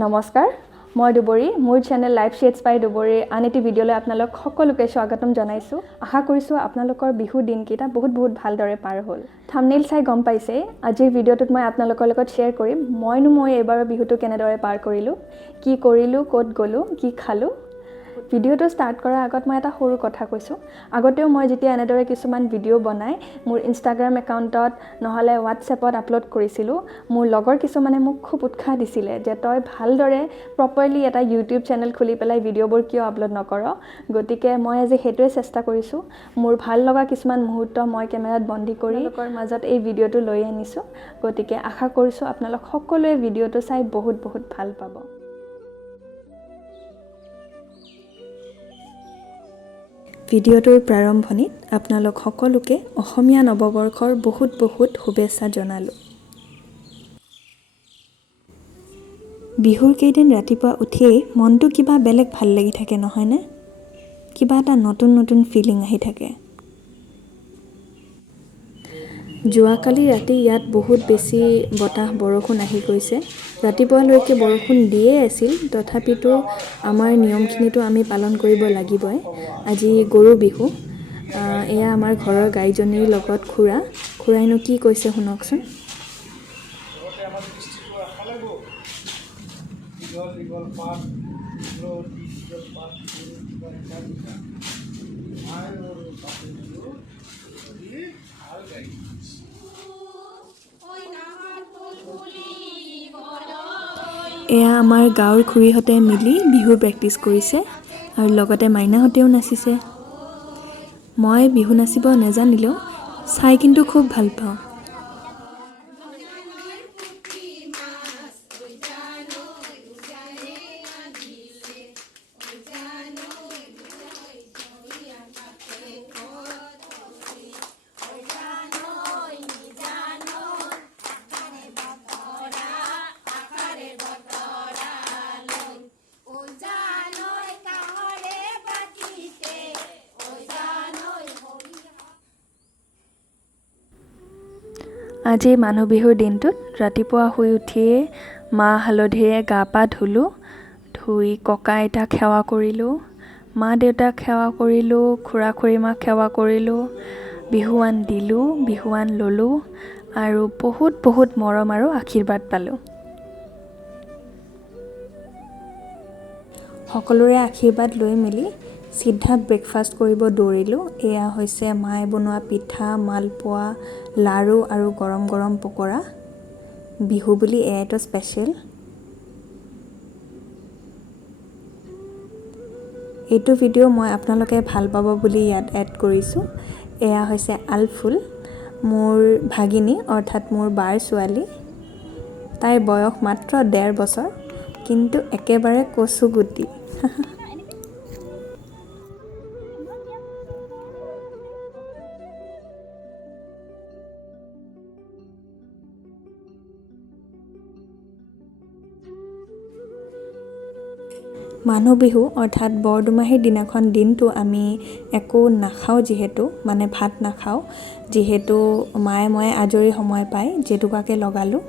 নমস্কাৰ মই দুবৰি মোৰ চেনেল লাইভ শেডছ বাই দুবৰি আন এটি ভিডিঅ'লৈ আপোনালোক সকলোকে স্বাগতম জনাইছো আশা কৰিছো আপোনালোকৰ বিহু দিনকেইটা বহুত ভালদৰে পাৰ হ'ল থাম্বনেইল চাই গম পাইছে আজিৰ ভিডিঅ'টোত মই আপোনালোকৰ লগত শ্বেয়াৰ কৰিম মই এবাৰৰ বিহুটো কেনেদৰে পাৰ কৰিলো কি কৰিলো ক'ত গলো কি খালো ভিডিঅ'টো ষ্টাৰ্ট কৰাৰ আগত মই এটা সৰু কথা কৈছো আগতেও মই যেতিয়া এনেদৰে কিছুমান ভিডিঅ' বনাই মোৰ ইনষ্টাগ্ৰাম একাউণ্টত নহলে হোৱাটছএপত আপলোড কৰিছিলো মোৰ লগৰ কিছুমানে মোক খুব উৎসাহ দিছিলে যে তই ভালদৰে প্ৰপাৰলি এটা ইউটিউব চেনেল খুলি পেলাই ভিডিঅ'বোৰ কিয় আপলোড নকৰ গতিকে মই আজি হেতুৱে চেষ্টা কৰিছো মোৰ ভাল লগা কিছুমান মুহূৰ্ত মই কেমেৰাত বন্দী কৰি লোকৰ মাজত এই ভিডিঅ'টো লৈ আনিছো গতিকে আশা কৰিছো আপোনালোক সকলোৱে ভিডিঅ'টো চাই বহুত ভাল পাব ভিডিঅ'টোৰ প্ৰাৰম্ভণিত আপোনালোক সকলোকে অসমীয়া নৱবৰ্ষৰ বহুত শুভেচ্ছা জনালো বিহুৰ কেইদিন ৰাতিপুৱা উঠিয়েই মনটো কিবা বেলেগ ভাল লাগি থাকে নহয়নে কিবা এটা নতুন ফিলিং আহি থাকে যোৱাকালি ৰাতি ইয়াত বহুত বেছি বতাহ বৰষুণ আহি গৈছে ৰাতিপুৱালৈকে বৰষুণ দিয়ে আছিল তথাপিতো আমাৰ নিয়মখিনিতো আমি পালন কৰিব লাগিবই আজি গৰু বিহু এয়া আমাৰ ঘৰৰ গাইজনীৰ লগত খুৰাইনো কি কৈছে শুনকচোন এয়া আমাৰ গাঁৱৰ খুৰীহঁতে মিলি বিহু প্ৰেক্টিছ কৰিছে আৰু লগতে মাইনাহঁতেও নাচিছে মই বিহু নাচিব নাজানিলেও চাই কিন্তু খুব ভাল পাওঁ আজি মানুহ বিহুৰ দিনটোত ৰাতিপুৱা শুই উঠিয়ে মাহ হালধিৰে গা পা ধুই ককা আইতাক সেৱা কৰিলোঁ মা দেউতাক সেৱা কৰিলোঁ খুৰা খুৰীমাক সেৱা কৰিলোঁ বিহুৱান দিলোঁ বিহুৱান ল'লোঁ আৰু বহুত মৰম আৰু আশীৰ্বাদ পালোঁ সকলোৰে আশীৰ্বাদ লৈ মেলি চিধা ব্ৰেকফাষ্ট কৰিব দৌৰিলোঁ এয়া হৈছে মায়ে বনোৱা পিঠা মালপোৱা লাৰু আৰু গৰম পকৰা বিহু বুলি এয়াইতো স্পেচিয়েল এইটো ভিডিঅ' মই আপোনালোকে ভাল পাব বুলি ইয়াত এড কৰিছোঁ এয়া হৈছে আলফুল মোৰ ভাগিনী অৰ্থাৎ মোৰ বাৰ ছোৱালী তাইৰ বয়স মাত্ৰ 1.5 বছৰ কিন্তু একেবাৰে কচুগুটি মানুহ বিহু অৰ্থাৎ বৰদুমাহীৰ দিনাখন দিনটো আমি একো নাখাওঁ যিহেতু মানে ভাত নাখাওঁ যিহেতু মায়ে মই আজৰি সময় পাই জেতুকাকে লগালোঁ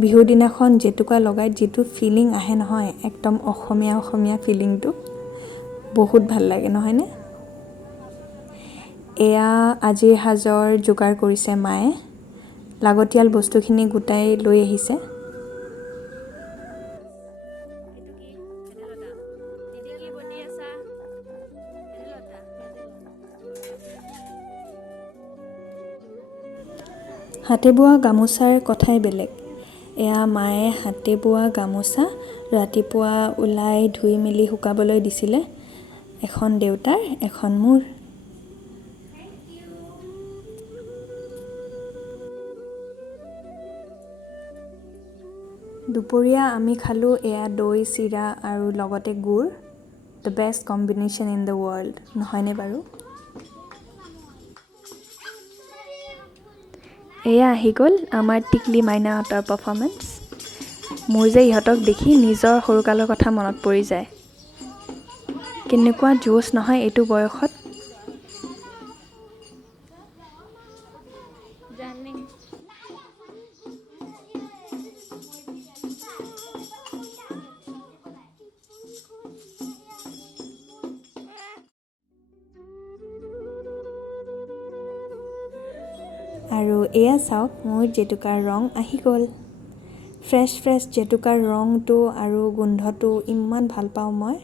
বিহুৰ দিনাখন জেতুকা লগাই যিটো ফিলিং আহে নহয় একদম অসমীয়া ফিলিংটো বহুত ভাল লাগে নহয়নে এয়া আজিৰ সাজৰ যোগাৰ কৰিছে মায়ে লাগতিয়াল বস্তুখিনি গোটাই লৈ আহিছে হাতে বোৱা গামোচাৰ কথাই বেলেগ এয়া মায়ে হাতে বোৱা গামোচা ৰাতিপুৱা ওলাই ধুই মেলি শুকাবলৈ দিছিলে এখন দেউতাৰ এখন মোৰ দুপৰীয়া আমি খালোঁ এয়া দৈ চিৰা আৰু লগতে গুড় the best combination in the world নহয়নে বাৰু এয়া আহি গ'ল আমাৰ টিকলি মাইনাহঁতৰ পাৰফৰ্মেঞ্চ মোৰ যে ইহঁতক দেখি নিজৰ সৰুকালৰ কথা মনত পৰি যায় কেনেকুৱা জোচ নহয় এইটো বয়সত আৰু এয়া চাওক মোৰ জেতুকাৰ ৰং আহি গ'ল। ফ্ৰেছ জেতুকাৰ ৰংটো আৰু গোন্ধটো ইমান ভাল পাওঁ মই।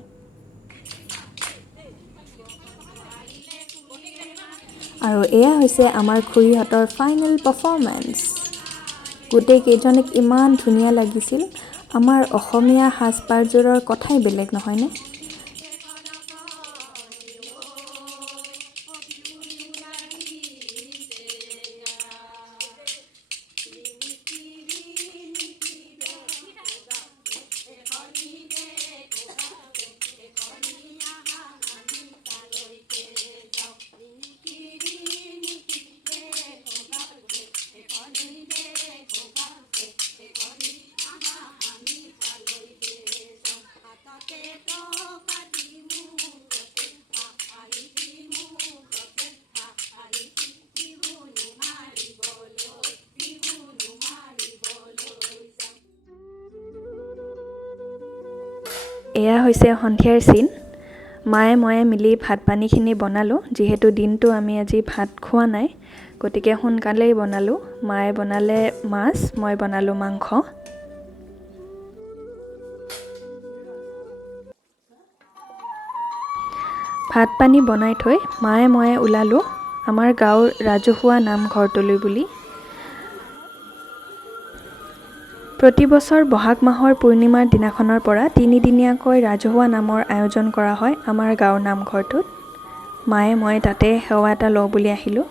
আৰু এয়া হৈছে আমাৰ খুৰীহঁতৰ ফাইনেল পাৰফৰ্মেঞ্চ। গোটেই কেইজনীক ইমান ধুনীয়া লাগিছিল। আমাৰ অসমীয়া সাজপাৰযোৰৰ কথাই বেলেগ নহয়নে? এয়া হৈছে সন্ধিয়াৰ চিন। মায়ে ময়ে মিলি ভাত পানীখিনি বনালোঁ। যিহেতু দিনটো আমি আজি ভাত খোৱা নাই, গতিকে সোনকালেই বনালোঁ। মায়ে বনালে মাছ, মই বনালোঁ মাংস। ভাত পানী বনাই থৈ মায়ে ময়ে ওলালোঁ আমাৰ গাঁৱৰ ৰাজহুৱা নামঘৰটোলৈ বুলি। প্ৰতি বছৰ বহাগ মাহৰ পূৰ্ণিমাৰ দিনাখনৰ পৰা 3 দিনীয়াকৈ ৰাজহুৱা নামৰ আয়োজন কৰা হয় আমাৰ গাঁৱৰ নামঘৰটোত। মায়ে মই তাতে সেৱা এটা লওঁ বুলি আহিলোঁ।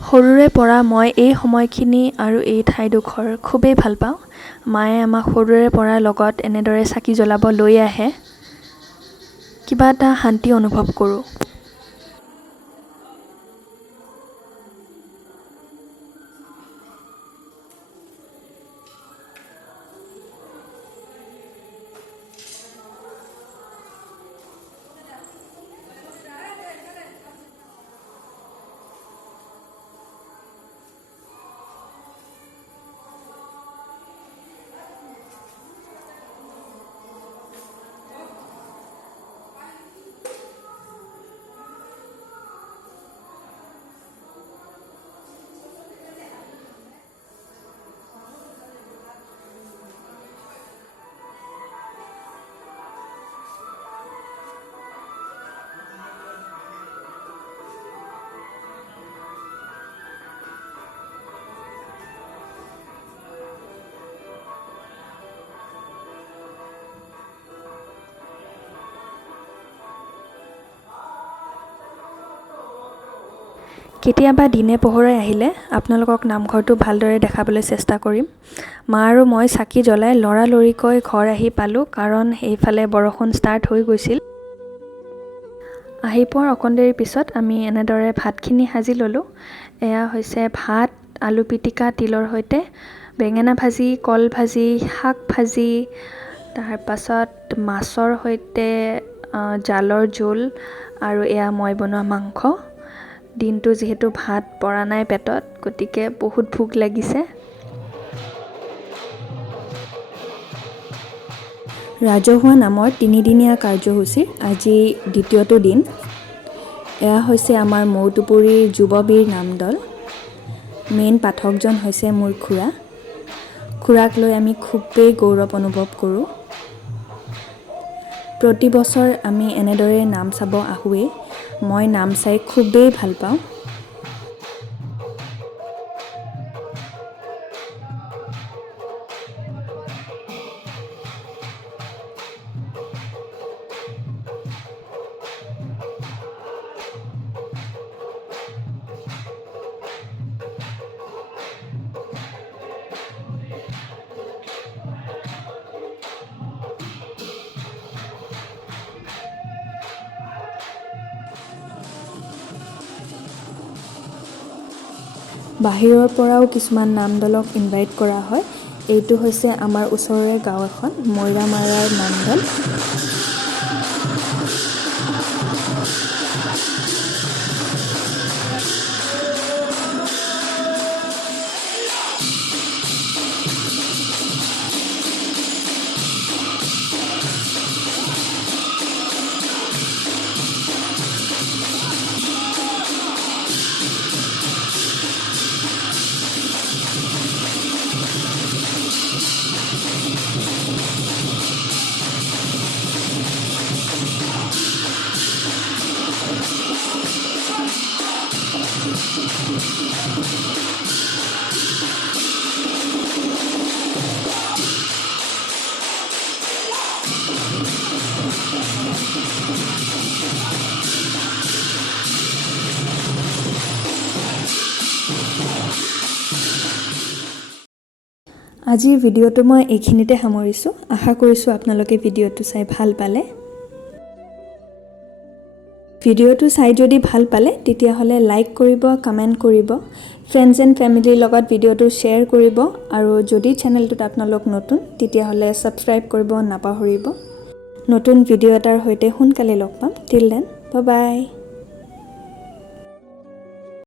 সৰুৰে পৰা মই এই সময়খিনি আৰু এই ঠাইডোখৰ খুবেই ভাল পাওঁ। মায়ে আমাক সৰুৰে পৰা লগত এনেদৰে চাকি জ্বলাব লৈ আহে। কিবা এটা শান্তি অনুভৱ কৰোঁ। কেতিয়াবা দিনে পোহৰে আহিলে আপোনালোকক নামঘৰটো ভালদৰে দেখাবলৈ চেষ্টা কৰিম। মা আৰু মই চাকি জ্বলাই লৰালৰিকৈ ঘৰ আহি পালোঁ, কাৰণ এইফালে বৰষুণ ষ্টাৰ্ট হৈ গৈছিল। আহি পোৱাৰ অকণ দেৰিৰ পিছত আমি এনেদৰে ভাতখিনি সাজি ল'লোঁ। এয়া হৈছে ভাত, আলু পিটিকা তিলৰ সৈতে, বেঙেনা ভাজি, কল ভাজি, শাক ভাজি, তাৰপাছত মাছৰ সৈতে জালৰ জোল আৰু এয়া মই বনোৱা মাংস। দিনটো যিহেতু ভাত পৰা নাই পেটত, গতিকে বহুত ভোক লাগিছে। ৰাজহুৱা নামৰ 3 দিনীয়া কাৰ্যসূচীৰ আজি দ্বিতীয়টো দিন। এয়া হৈছে আমাৰ মৌটুপুৰীৰ যুৱবীৰ নামদল। মেইন পাঠকজন হৈছে মোৰ খুৰা। খুৰাক লৈ আমি খুবেই গৌৰৱ অনুভৱ কৰোঁ। প্ৰতি বছৰ আমি এনেদৰে নাম চাব আহোঁৱেই। মই নাম চাই খুবেই ভাল পাওঁ। বাহিৰৰ পৰাও কিছুমান নামদলক ইনভাইট কৰা হয়। এইটো হৈছে আমাৰ ওচৰৰে গাঁও এখন মৈৰামাৰাৰ নামদল। আজিৰ ভিডিঅ'টো মই এইখিনিতে সামৰিছোঁ। আশা কৰিছোঁ আপোনালোকে ভিডিঅ'টো চাই ভাল পালে। ভিডিঅ'টো চাই যদি ভাল পালে তেতিয়াহ'লে লাইক কৰিব, কমেণ্ট কৰিব, ফ্ৰেণ্ডছ এণ্ড ফেমিলিৰ লগত ভিডিঅ'টো শ্বেয়াৰ কৰিব আৰু যদি চেনেলটোত আপোনালোক নতুন তেতিয়াহ'লে ছাবস্ক্ৰাইব কৰিব নাপাহৰিব। নতুন ভিডিঅ' এটাৰ সৈতে সোনকালে লগ পাম। Till then, bye bye.